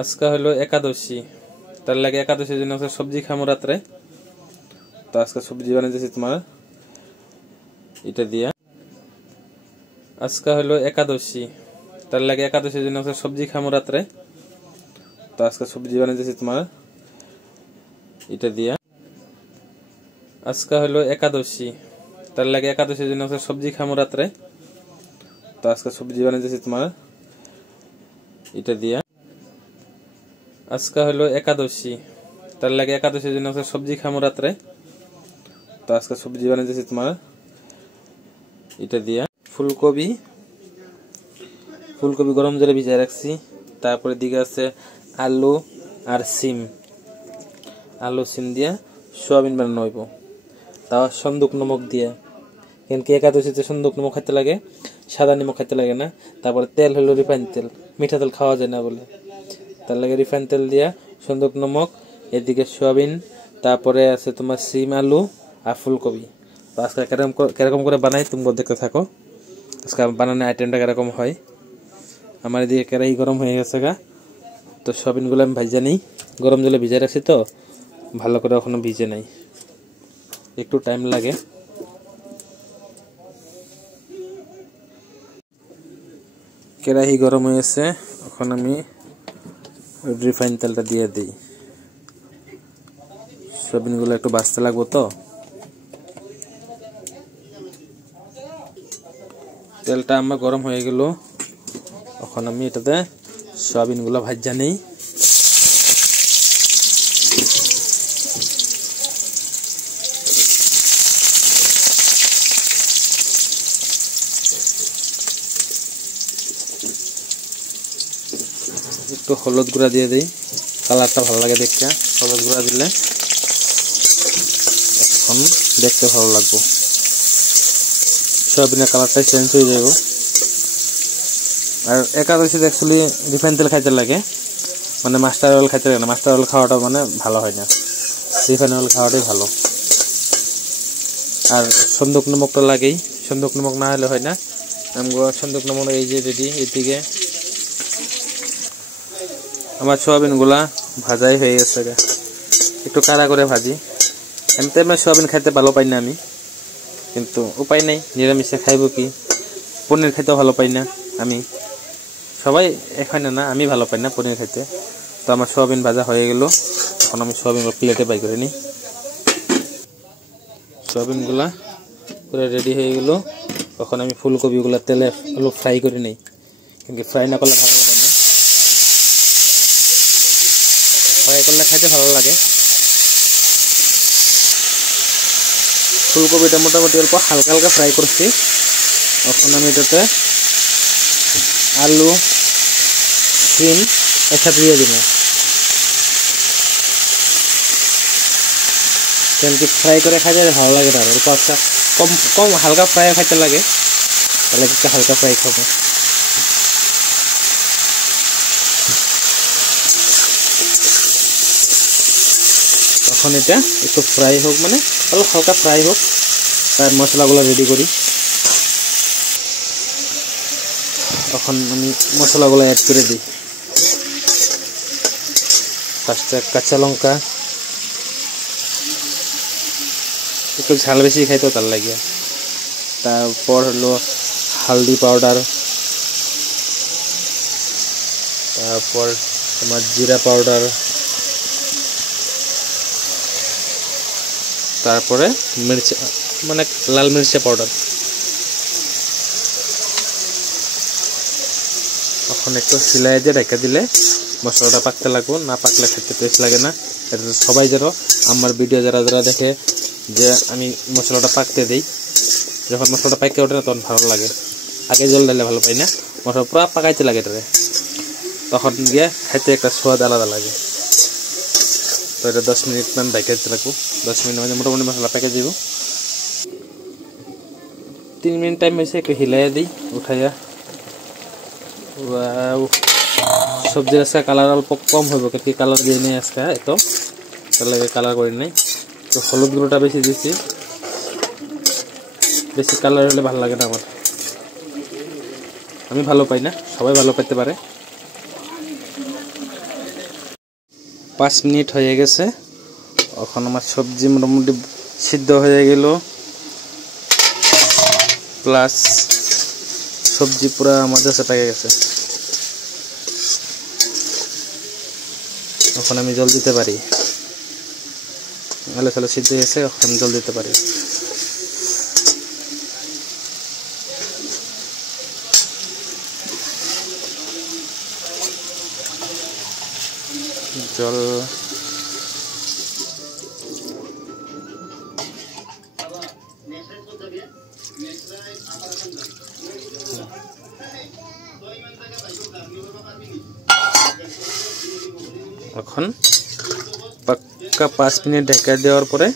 আজকে হলো একাদশী, তার লাগে একাদশীর জন্য সবজি খামো রাত্রে। তো আজকে সবজি বানাইতেছি তোমার এটা দিয়া। আজকে হলো একাদশী, তার লাগে একাদশীর জন্য সবজি খামো রাত্রে। তো আজকে সবজি বানাইতেছি তোমার এটা দিয়া। আজকে হলো একাদশী, তার লাগে একাদশীর জন্য সবজি খামো রাত্রে। তো আজকে সবজি বানাইতেছি তোমার এটা দিয়া। আজকে হলো একাদশী, তার লাগে একাদশীর জন্য সবজি খামো রাত্রে। তো আজকে সবজি বানাইতেছি তোমার এটা দিয়া। ফুলকপি গরম জলে ভিজায় রাখছি। তারপরে দিকে আছে আলু আর সিম দিয়া সোয়াবিন বানানো হইব, তাও সন্দুক নমক দিয়ে। কেন কি একাদশীতে সন্দুক নমক খাইতে লাগে, সাদা নিমক খাইতে লাগে না। তারপরে তেল হলো রিফাইন তেল, মিঠা তেল খাওয়া যায় না বলে, তার লাগে রিফাইন তেল দিয়া সন্দুক নমক। এদিকে সোয়াবিন, তারপরে আছে তোমার সিম আলু আর ফুলকপি। আজকে কিরকম করে বানাই তুমি দেখতে থাকো। আজকে বানানোর আইটেমটা কিরকম হয়। আমার এদিকে কেরাহি গরম হয়ে গেছে গা। তো সোয়াবিনগুলো আমি ভাজা নেই, গরম জলে ভিজাই রাখছি তো ভালো করে এখনো ভিজে নাই, একটু টাইম লাগে। কেরাহি গরম হয়েছে, এখন আমি রিফাইন তেলটা দিয়ে দিই। সোয়াবিনগুলো একটু ভাজতে লাগবো তো। তেলটা আমার গরম হয়ে গেল, এখন আমি এটাতে সোয়াবিনগুলো ভাজা নেই। একটু হলুদ গুঁড়া দিয়ে দিই, কালারটা ভালো লাগে দেখতে। হলুদ গুঁড়া দিলে এখন দেখতে ভালো লাগবে, সোয়াবিনের কালারটা চেঞ্জ হয়ে যাব। আর একাদশীতে অ্যাকচুয়ালি রিফাইন তেল খাইতে লাগে, মানে মাস্টার অয়েল খাইতে লাগে না। মাস্টার অয়েল খাওয়াটা মানে ভালো হয় না, রিফাইন অয়েল খাওয়াটাই ভালো। আর সন্দুক নমকটা লাগেই, সন্দুক নমক না হলে হয় না। আমরা সন্দুক নমক এই যে রেডি। এদিকে আমার সোয়াবিনগুলা ভাজাই হয়ে গেছে, একটু কাড়া করে ভাজি। এমনিতে আমি সোয়াবিন খাইতে ভালো পাই না আমি, কিন্তু উপায় নেই, নিরামিষে খাইব কি। পনির খাইতে ভালো পাই না আমি, সবাই এখানে না, আমি ভালো পাই না পনির খাইতে। তো আমার সোয়াবিন ভাজা হয়ে গেল, এখন আমি সোয়াবিন প্লেটে বাই করে নিই। সোয়াবিনগুলা পুরো রেডি হয়ে গেল, তখন আমি ফুলকপিগুলো তেলে একটু ফ্রাই করে নিই, কিন্তু ফ্রাই না করলে ভালো লাগে না। ফ্রাই করলে খাইতে ভালো লাগে। ফুলকপিটা মোটামুটি অল্প হালকা হালকা ফ্রাই করছি। এখন আমি এটাতে আলু সিম একসাথে দিয়ে দিব, কেন কি ফ্রাই করে খাইতে ভালো লাগে না। অল্প একটা কম কম হালকা ফ্রাই খাইতে লাগে, তাহলে একটু হালকা ফ্রাই খাবো। তখন এটা একটু ফ্রাই হোক, মানে অলপ হালকা ফ্রাই হোক, তার মশলাগুলো রেডি করি। তখন আমি মশলাগুলো অ্যাড করে দিই। ফার্স্টে কাঁচা লঙ্কা, একটু ঝাল বেশি খাইতো তার লাগে। তারপর হলো হালদি পাউডার, তারপর তোমার জিরা পাউডার, তারপরে মির্চ মানে লাল মির্চা পাউডার। এখন একটু সিলাই দিয়ে রেখে দিলে মশলাটা পাকতে লাগবো, না পাকলে খেতে টেস্ট লাগে না। এটা সবাই যেন আমার ভিডিও যারা যারা দেখে যে আমি মশলাটা পাকতে দিই, যখন মশলাটা পাইকে ওঠে না তখন ভালো লাগে। আগে জল দিলে ভালো পাই না, মশলা পুরো পাকাইতে লাগে এটারে, তখন গিয়ে খাইতে একটা স্বাদ আলাদা লাগে। তো এটা 10 মিনিট মান বাইকাইতে লাগবো। 10 মিনিট মানে মোটামুটি মশলা পাকে দিব। 3 মিনিট টাইম হয়েছে, একটু হিলাই দিই উঠাইয়া। সবজির আজকে কালার অল্প কম হইব, কিন্তু কালার দিয়ে নেই আজকে এত, তার লাগে কালার করি নাই। তো হলুদ গুঁড়োটা বেশি দিচ্ছি, বেশি কালার হলে ভালো লাগে না আমার, আমি ভালো পাই না, সবাই ভালো পাইতে পারে। 5 মিনিট হয়ে গেছে। এখন আমার সবজি মোটামুটি সিদ্ধ হয়ে গেল, প্লাস সবজি পুরা মজা পেকে গেছে। এখন আমি জল দিতে পারি, আলু সালু সিদ্ধ হয়েছে, এখন জল দিতে পারি। জল এখন পাক্কা 5 মিনিট ঢাকা দেওয়ার পরে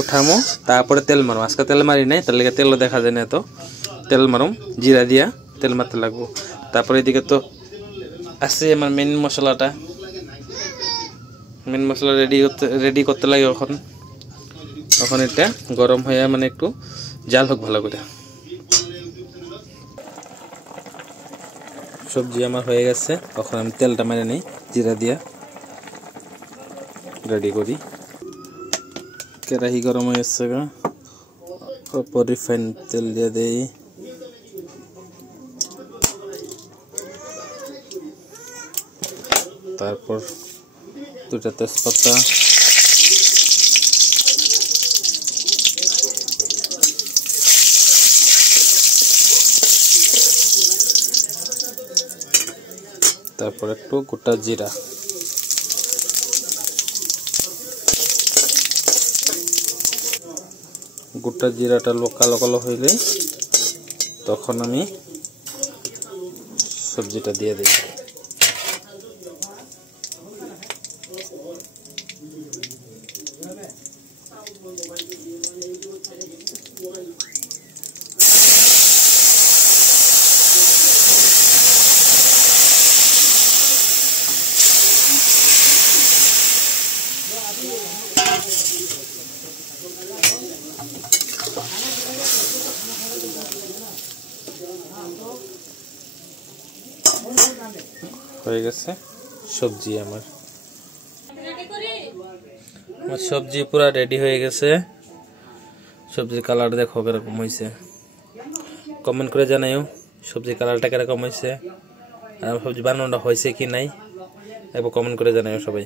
উঠামো, তারপরে তেল মারো। আজকে তেল মারি নাই, তার লেগে তেলও দেখা যায় না, তো তেল মারম, জিরা দিয়া তেল মারতে লাগবো। তারপরে এদিকে তো আছে আমার মেন মশলাটা, মেন মশলা রেডি করতে লাগে। এখন এটা গরম হয়ে মানে একটু জাল হোক ভালো করে। সবজি আমার হয়ে গেছে, এখন আমি তেলটা মেরে নেই, জিরা দিয়া রেডি করি। কেরাহি গরম হয়ে গেছে, অল্প রিফাইন তেল দিয়ে দেই। তারপর 2টা তেজপাতা, তারপর একটু গোটা জিরা, গোটা জিরাটা কালো কালো হইলে তখন আমি সবজিটা দিয়ে দিই। হয়ে গেছে সবজি আমার সবজি পুরা রেডি হয়ে গেছে। সবজির কালার দেখো কিরকম হয়েছে, কমেন্ট করে জানাইও সবজির কালারটা কিরকম হয়েছে, আর সবজি বানানোটা হয়েছে কি নাই একবার কমেন্ট করে জানাইও সবাই।